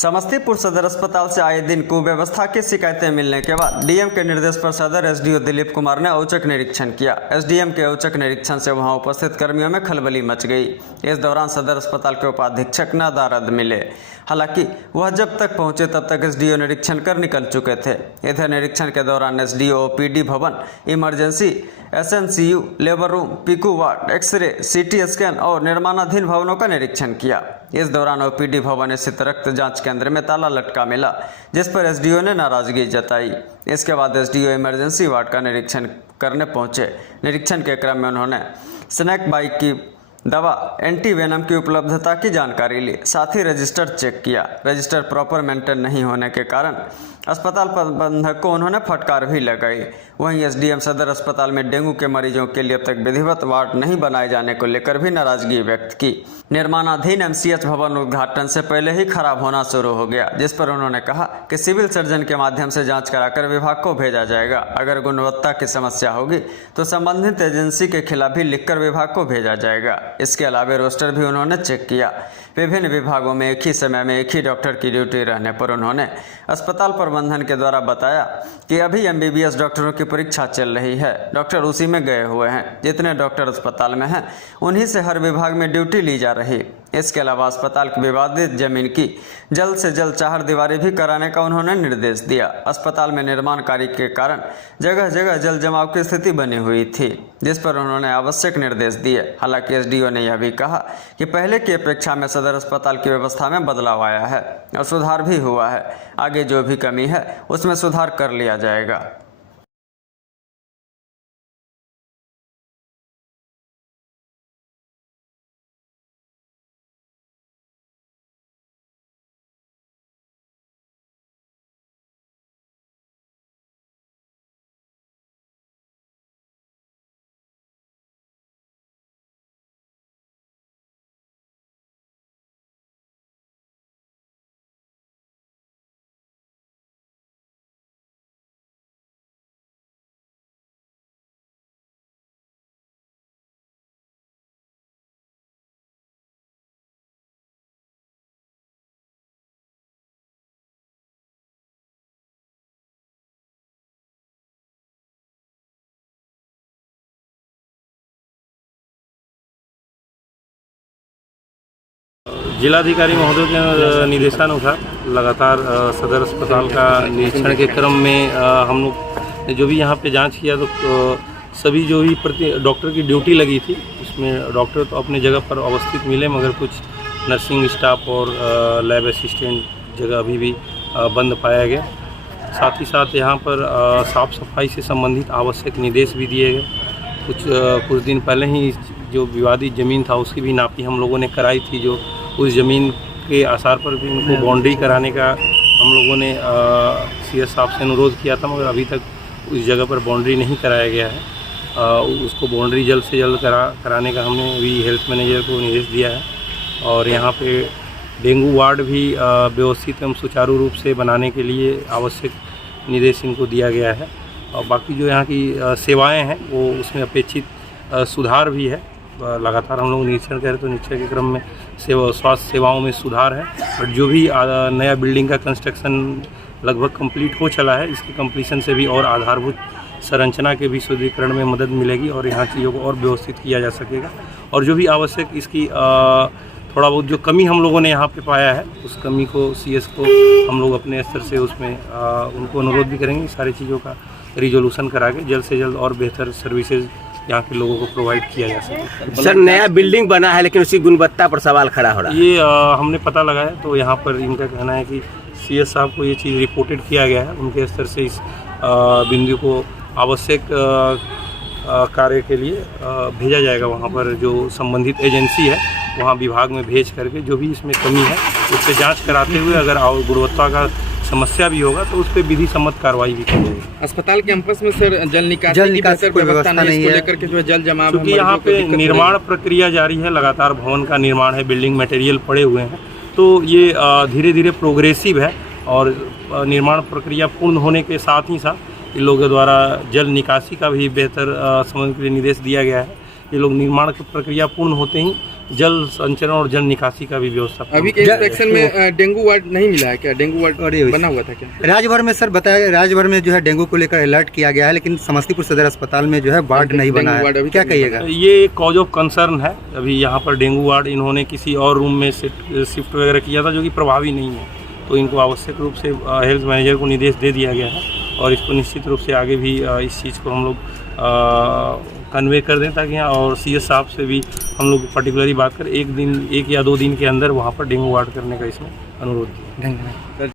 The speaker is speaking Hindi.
समस्तीपुर सदर अस्पताल से आए दिन कुव्यवस्था की शिकायतें मिलने के बाद डीएम के निर्देश पर सदर एसडीओ दिलीप कुमार ने औचक निरीक्षण किया। एसडीएम के औचक निरीक्षण से वहां उपस्थित कर्मियों में खलबली मच गई। इस दौरान सदर अस्पताल के उपाधीक्षक नादारद मिले। हालांकि वह जब तक पहुंचे तब तक एसडीओ निरीक्षण कर निकल चुके थे। इधर निरीक्षण के दौरान एसडीओ ओपीडी भवन, emergency, SNCU, labour room, PICU ward, x-ray, CT scan और निर्माणाधीन भवनों का निरीक्षण किया। इस दौरान ओपीडी भवन स्थित रक्त जांच केंद्र में ताला लटका मिला, जिस पर एसडीओ ने नाराजगी जताई। इसके बाद एसडीओ इमरजेंसी वार्ड का निरीक्षण करने पहुंचे। निरीक्षण के क्रम में उन्होंने स्नैक बाइक की दवा एंटी वेनम की उपलब्धता की जानकारी ली, साथ ही रजिस्टर चेक किया। रजिस्टर प्रॉपर मेंटेन नहीं होने के कारण अस्पताल प्रबंधक को उन्होंने फटकार भी लगाई। वहीं एसडीएम सदर अस्पताल में डेंगू के मरीजों के लिए अब तक विधिवत वार्ड नहीं बनाए जाने को लेकर भी नाराजगी व्यक्त की। निर्माणाधीन एमसीएच भवन उद्घाटन से पहले ही खराब होना शुरू हो गया, जिस पर उन्होंने कहा कि सिविल सर्जन के माध्यम से जांच कराकर विभाग को भेजा जाएगा। अगर गुणवत्ता की समस्या होगी तो संबंधित एजेंसी के खिलाफ भी लिखकर विभाग को भेजा जाएगा। इसके अलावा रोस्टर भी उन्होंने चेक किया। विभिन्न विभागों में एक ही समय में एक ही डॉक्टर की ड्यूटी रहने पर उन्होंने अस्पताल प्रबंधन के द्वारा बताया कि अभी एमबीबीएस डॉक्टरों की परीक्षा चल रही है। डॉक्टर उसी में गए हुए हैं। जितने डॉक्टर अस्पताल में हैं उन्हीं से हर विभाग में ड्यूटी ली जा रही। इसके अलावा अस्पताल की विवादित जमीन की जल्द से जल्द चारदीवारी भी कराने का उन्होंने निर्देश दिया। अस्पताल में निर्माण कार्य के कारण जगह जगह जल जमाव की स्थिति बनी हुई थी, जिस पर उन्होंने आवश्यक निर्देश दिए। हालांकि एसडीओ ने यह भी कहा कि पहले की अपेक्षा में सदर अस्पताल की व्यवस्था में बदलाव आया है और सुधार भी हुआ है। आगे जो भी कमी है उसमें सुधार कर लिया जाएगा। जिलाधिकारी महोदय के निर्देशानुसार लगातार सदर अस्पताल का निरीक्षण के क्रम में हम लोग ने जो भी यहाँ पे जांच किया तो सभी जो भी डॉक्टर की ड्यूटी लगी थी उसमें डॉक्टर तो अपने जगह पर अवस्थित मिले, मगर कुछ नर्सिंग स्टाफ और लैब असिस्टेंट जगह अभी भी बंद पाया गया। साथ ही साथ यहाँ पर साफ़ सफाई से संबंधित आवश्यक निर्देश भी दिए गए। कुछ दिन पहले ही जो विवादित ज़मीन था उसकी भी नापी हम लोगों ने कराई थी। जो उस ज़मीन के आसार पर भी उनको बाउंड्री कराने का हम लोगों ने सीएस साहब से अनुरोध किया था, मगर अभी तक उस जगह पर बाउंड्री नहीं कराया गया है। उसको बाउंड्री जल्द से जल्द कराने का हमने अभी हेल्थ मैनेजर को निर्देश दिया है। और यहाँ पे डेंगू वार्ड भी व्यवस्थित एवं सुचारू रूप से बनाने के लिए आवश्यक निर्देश इनको दिया गया है। और बाकी जो यहाँ की सेवाएँ हैं वो उसमें अपेक्षित सुधार भी है। लगातार हम लोग निरीक्षण करें तो निरीक्षण के क्रम में स्वास्थ्य सेवाओं में सुधार है। और जो भी नया बिल्डिंग का कंस्ट्रक्शन लगभग कंप्लीट हो चला है, इसकी कंप्लीशन से भी और आधारभूत संरचना के भी सुदृढ़ीकरण में मदद मिलेगी और यहाँ चीज़ों को और व्यवस्थित किया जा सकेगा। और जो भी आवश्यक इसकी थोड़ा बहुत जो कमी हम लोगों ने यहाँ पे पाया है उस कमी को सीएस को हम लोग अपने स्तर से उसमें उनको अनुरोध भी करेंगे सारी चीज़ों का रिजोल्यूशन करा के जल्द से जल्द और बेहतर सर्विसेज यहाँ के लोगों को प्रोवाइड किया जा सके। सर, नया बिल्डिंग बना है लेकिन उसकी गुणवत्ता पर सवाल खड़ा हो रहा है। ये हमने पता लगाया तो यहाँ पर इनका कहना है कि सीएस साहब को ये चीज़ रिपोर्टेड किया गया है। उनके स्तर से इस बिंदु को आवश्यक कार्य के लिए भेजा जाएगा। वहाँ पर जो संबंधित एजेंसी है वहाँ विभाग में भेज करके जो भी इसमें कमी है उस पर जाँच कराते हुए अगर गुणवत्ता का समस्या भी होगा तो उस पर विधि सम्मत कार्रवाई भी की जाएगी। अस्पताल कैंपस में सर जल निकासी की बेहतर व्यवस्था नहीं है, इसको लेकर के जो है जल जमाव, क्योंकि यहाँ पे निर्माण प्रक्रिया जारी है, लगातार भवन का निर्माण है, बिल्डिंग मटेरियल पड़े हुए हैं, तो ये धीरे धीरे प्रोग्रेसिव है। और निर्माण प्रक्रिया पूर्ण होने के साथ ही साथ इन लोगों द्वारा जल निकासी का भी बेहतर समझने के लिए निर्देश दिया गया है। ये लोग निर्माण की प्रक्रिया पूर्ण होते ही जल संचरण और जल निकासी का भी व्यवस्था। अभी के इंस्पेक्शन में डेंगू वार्ड नहीं मिला है क्या? डेंगू वार्ड बना हुआ था क्या? राज्य भर में सर बताया, राज्य भर में जो है डेंगू को लेकर अलर्ट किया गया है, लेकिन समस्तीपुर सदर अस्पताल में जो है वार्ड नहीं बना है, क्या कहिएगा? ये कॉज ऑफ कंसर्न है। अभी यहाँ पर डेंगू वार्ड इन्होंने किसी और रूम में शिफ्ट वगैरह किया था, जो कि प्रभावी नहीं है। तो इनको आवश्यक रूप से हेल्थ मैनेजर को निर्देश दे दिया गया है और इसको निश्चित रूप से आगे भी इस चीज़ को हम लोग कन्वे कर दें, ताकि यहाँ और सीएस साहब से भी हम लोग पर्टिकुलरली बात करें, एक या दो दिन के अंदर वहाँ पर डेंगू वार्ड करने का इसमें अनुरोध किया। धन्यवाद।